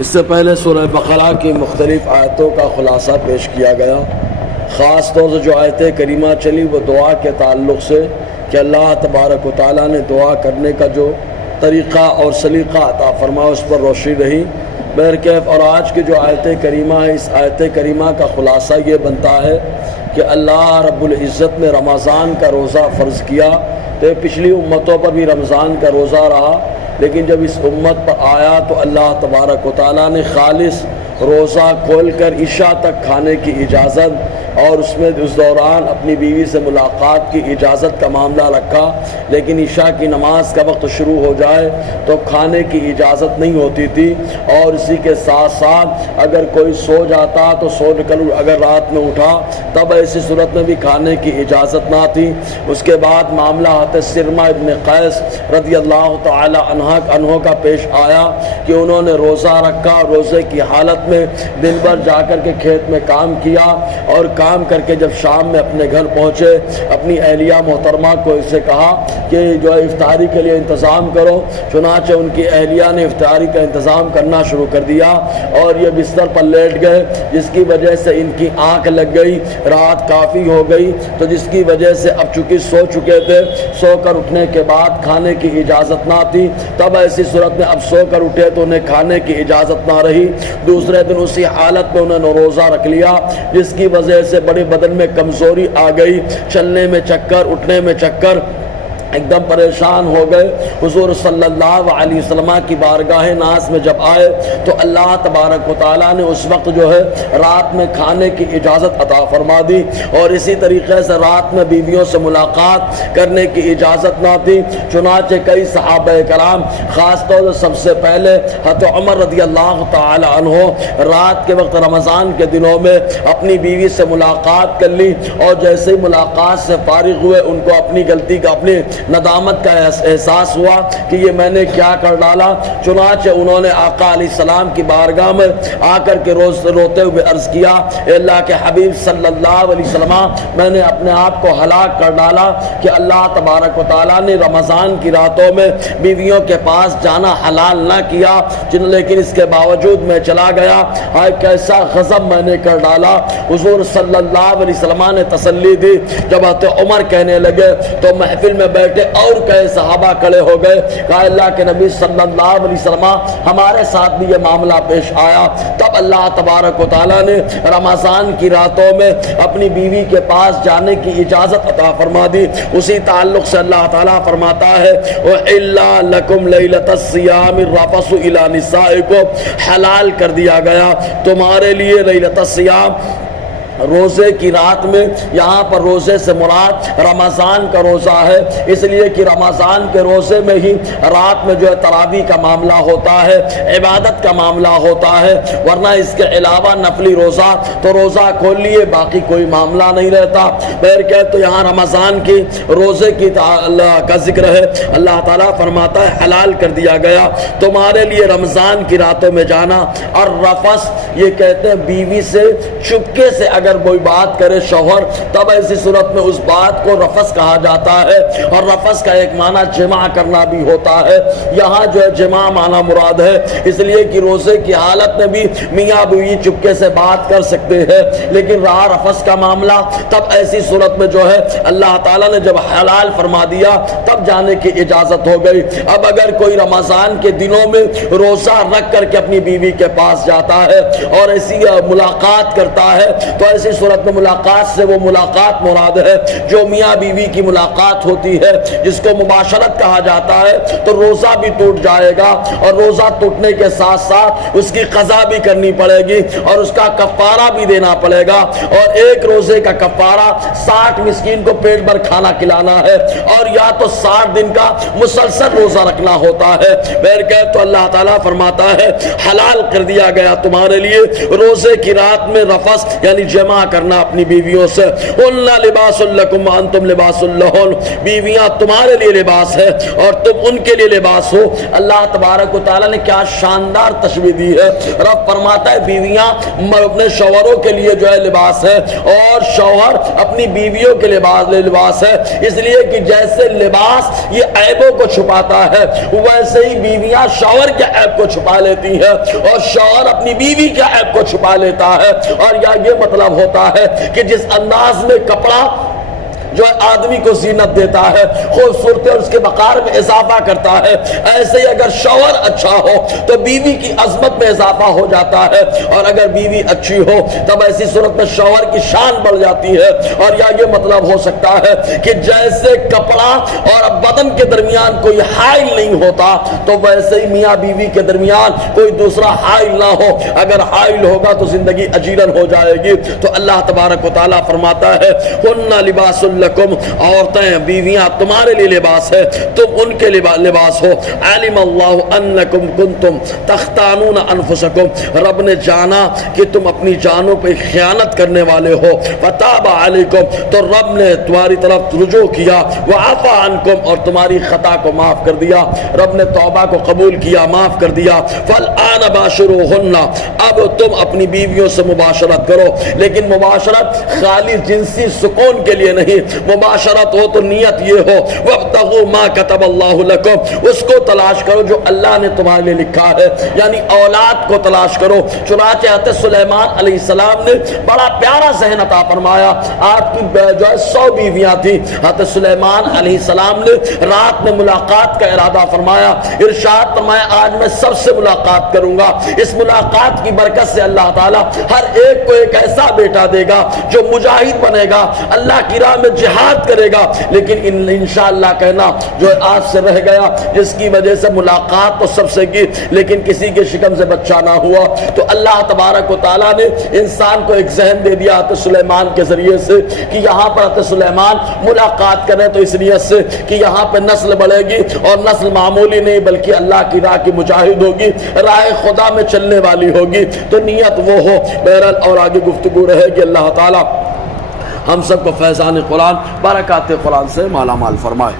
اس سے پہلے سورہ بقرہ کی مختلف آیتوں کا خلاصہ پیش کیا گیا۔ خاص طور سے جو آیت کریمہ چلی وہ دعا کے تعلق سے کہ اللہ تبارک و تعالیٰ نے دعا کرنے کا جو طریقہ اور سلیقہ عطا فرمایا اس پر روشنی رہی۔ بہرکیف اور آج کی جو آیت کریمہ ہے، اس آیت کریمہ کا خلاصہ یہ بنتا ہے کہ اللہ رب العزت نے رمضان کا روزہ فرض کیا، تو پچھلی امتوں پر بھی رمضان کا روزہ رہا، لیکن جب اس امت پر آیا تو اللہ تبارک و تعالیٰ نے خالص روزہ کھول کر عشاء تک کھانے کی اجازت اور اس میں اس دوران اپنی بیوی سے ملاقات کی اجازت کا معاملہ رکھا، لیکن عشاء کی نماز کا وقت شروع ہو جائے تو کھانے کی اجازت نہیں ہوتی تھی، اور اسی کے ساتھ ساتھ اگر کوئی سو جاتا تو سو کر اگر رات میں اٹھا تب ایسی صورت میں بھی کھانے کی اجازت نہ تھی۔ اس کے بعد معاملہ حضرت سرمہ ابن قیس رضی اللہ تعالی عنہ کا پیش آیا کہ انہوں نے روزہ رکھا، روزے کی حالت میں دن بھر جا کر کے کھیت میں کام کیا، اور کام کر کے جب شام میں اپنے گھر پہنچے اپنی اہلیہ محترمہ کو اسے کہا کہ جو ہے افطاری کے لیے انتظام کرو، چنانچہ ان کی اہلیہ نے افطاری کا انتظام کرنا شروع کر دیا، اور یہ بستر پر لیٹ گئے، جس کی وجہ سے ان کی آنکھ لگ گئی، رات کافی ہو گئی، تو جس کی وجہ سے اب چونکہ سو چکے تھے، سو کر اٹھنے کے بعد کھانے کی اجازت نہ تھی، تب ایسی صورت میں اب سو کر اٹھے تو انہیں کھانے کی اجازت نہ رہی۔ دوسرے دن اسی حالت میں انہوں نے روزہ رکھ لیا، جس کی وجہ سے بڑے بدن میں کمزوری آ گئی، چلنے میں چکر، اٹھنے میں چکر، ایک دم پریشان ہو گئے۔ حضور صلی اللہ علیہ وسلم کی بارگاہ ناز میں جب آئے تو اللہ تبارک و تعالیٰ نے اس وقت جو ہے رات میں کھانے کی اجازت عطا فرما دی، اور اسی طریقے سے رات میں بیویوں سے ملاقات کرنے کی اجازت نہ تھی، چنانچہ کئی صحابہ کرام خاص طور سے سب سے پہلے حضرت عمر رضی اللہ تعالی عنہ رات کے وقت رمضان کے دنوں میں اپنی بیوی سے ملاقات کر لی، اور جیسے ہی ملاقات سے فارغ ہوئے ان کو اپنی غلطی کا، اپنی ندامت کا احساس ہوا کہ یہ میں نے کیا کر ڈالا۔ چنانچہ انہوں نے آقا علیہ السلام کی بارگاہ میں آ کر کے روتے ہوئے عرض کیا، اے اللہ کے حبیب صلی اللہ علیہ وسلم، میں نے اپنے آپ کو ہلاک کر ڈالا کہ اللہ تبارک و تعالیٰ نے رمضان کی راتوں میں بیویوں کے پاس جانا حلال نہ کیا، لیکن اس کے باوجود میں چلا گیا، ہائے کیسا غضب میں نے کر ڈالا۔ حضور صلی اللہ علیہ وسلم نے تسلی دی۔ جب حضرت عمر کہنے لگے تو محفل میں بیٹھے اور کئی صحابہ کھڑے ہو گئے، کہا اللہ کے نبی صلی اللہ علیہ وسلم ہمارے ساتھ بھی یہ معاملہ پیش آیا۔ تب اللہ تبارک و تعالیٰ نے رمضان کی راتوں میں اپنی بیوی کے پاس جانے کی اجازت عطا فرما دی۔ اسی تعلق سے اللہ تعالیٰ فرماتا ہے وَإِلَّا لَكُمْ لَيْلَةَ الصِّيَامِ الرَّفَثُ إِلَىٰ نِسَائِكُمْ، حلال کر دیا گیا تمہارے لیے لیلۃ الصیام، روزے کی رات میں۔ یہاں پر روزے سے مراد رمضان کا روزہ ہے، اس لیے کہ رمضان کے روزے میں ہی رات میں جو ہے تراویح کا معاملہ ہوتا ہے، عبادت کا معاملہ ہوتا ہے، ورنہ اس کے علاوہ نفلی روزہ تو روزہ کھول لیے باقی کوئی معاملہ نہیں رہتا۔ بہرکیف تو یہاں رمضان کی روزے کی کا ذکر ہے۔ اللہ تعالیٰ فرماتا ہے حلال کر دیا گیا تمہارے لیے رمضان کی راتوں میں جانا، اور رفث یہ کہتے ہیں بیوی سے چپکے سے اگر کوئی بات کرے شوہر، تب ایسی صورت میں اس بات کو رفث کہا جاتا ہے، اور رفث کا ایک معنی جماع کرنا بھی ہوتا ہے۔ یہاں جو ہے جماع معنی مراد ہے، اس لیے کہ روزے کی حالت میں بھی میاں بیوی چپکے سے بات کر سکتے ہیں، لیکن رہا رفث کا معاملہ تب ایسی صورت میں جو ہے اللہ تعالیٰ نے جب حلال فرما دیا تب جانے کی اجازت ہو گئی۔ اب اگر کوئی رمضان کے دنوں میں روزہ رکھ کر کے اپنی بیوی کے پاس جاتا ہے اور ایسی ملاقات کرتا ہے تو ایسی صورت میں ملاقات سے وہ ملاقات مراد ہے جو میاں بیوی کی ملاقات ہوتی ہے، جس کو مباشرت کہا جاتا ہے، تو روزہ بھی ٹوٹ جائے گا، اور روزہ ٹوٹنے کے ساتھ ساتھ اس کی قضا بھی کرنی پڑے گی اور اس کا کفارہ بھی دینا پڑے گا، اور ایک روزے کا کفارہ 60 مسکین کو پیٹ بھر کھانا کھلانا ہے، اور یا تو 60 دن کا مسلسل روزہ رکھنا ہوتا ہے۔ بہرکیف تو اللہ تعالیٰ فرماتا ہے حلال کر دیا گیا تمہارے لیے روزے کی رات میں رفث یعنی جمع کرنا اپنی بیویوں سے. قلنا لباس لکم وانتم لباس لہن, بیویاں تمہارے لیے لباس ہے اور تم ان کے لیے لباس ہو. اللہ تبارک و تعالیٰ نے کیا شاندار تشبیہ دی ہے. رب فرماتا ہے بیویاں اپنے شوہروں کے لیے جو ہے لباس ہے اور شوہر اپنی بیویوں کے لباس ہے, اس لیے کہ جیسے لباس یہ عیبوں کو چھپاتا ہے ویسے ہی بیویاں شوہر کے عیب کو چھپا لیتی ہیں اور شوہر اپنی بیوی کے عیب کو چھپا لیتا ہے. اور یہ مطلب ہوتا ہے کہ جس انداز میں کپڑا جو آدمی کو زینت دیتا ہے, خوبصورتی اور اس کے وقار میں اضافہ کرتا ہے, ایسے ہی اگر شوہر اچھا ہو تو بیوی کی عظمت میں اضافہ ہو جاتا ہے, اور اگر بیوی اچھی ہو تب ایسی صورت میں شوہر کی شان بڑھ جاتی ہے. اور یہ مطلب ہو سکتا ہے کہ جیسے کپڑا اور بدن کے درمیان کوئی حائل نہیں ہوتا تو ویسے ہی میاں بیوی کے درمیان کوئی دوسرا حائل نہ ہو. اگر حائل ہوگا تو زندگی اجیرن ہو جائے گی. تو اللہ تبارک و تعالیٰ فرماتا ہے ہن لباس لکم, عورتیں بیویاں تمہارے لیے لباس ہے, تم ان کے لباس ہو. علم اللہ انکم کنتم تختانون انفسکم, رب نے جانا کہ تم اپنی جانوں پہ خیانت کرنے والے ہو. فتاب علیکم, تو رب نے تمہاری طرف رجوع کیا. وعفا عنکم, اور تمہاری خطا کو معاف کر دیا. رب نے توبہ کو قبول کیا, معاف کر دیا. فالآن باشروہن, اب تم اپنی بیویوں سے مباشرت کرو, لیکن مباشرت خالی جنسی سکون کے لیے نہیں, مباشرت ہو تو نیت یہ ہو وابتغوا ما كتب اللہ لکم, اس کو تلاش کرو جو اللہ نے تمہارے لیے لکھا ہے, یعنی اولاد کو تلاش کرو. چنانچہ حضرت سلیمان علیہ السلام نے بڑا پیارا ذہن عطا فرمایا. آپ کی جو ہے 100 بیویاں تھیں. حضرت سلیمان علیہ السلام نے رات میں ملاقات کا ارادہ فرمایا, ارشاد فرمایا آج میں سب سے ملاقات کروں گا. اس ملاقات کی برکت سے اللہ تعالیٰ ہر ایک کو ایک ایسا بیٹا دے گا جو مجاہد بنے گا, اللہ کی راہ میں جہاد کرے گا. لیکن انشاءاللہ کہنا جو آج سے رہ گیا, جس کی وجہ سے ملاقات تو سب سے کی لیکن کسی کے شکم سے بچہ نہ ہوا. تو اللہ تبارک و تعالیٰ نے انسان کو ایک ذہن دے دیا حضرت سلیمان کے ذریعے سے کہ یہاں پر حضرت سلیمان ملاقات کریں تو اس نیت سے کہ یہاں پہ نسل بڑھے گی, اور نسل معمولی نہیں بلکہ اللہ کی راہ کی مجاہد ہوگی, راہ خدا میں چلنے والی ہوگی. تو نیت وہ ہو. بہرحال اور آگے گفتگو رہے گی. اللہ تعالیٰ ہم سب کو فیضان قرآن برکات قرآن سے مالا مال فرمائے.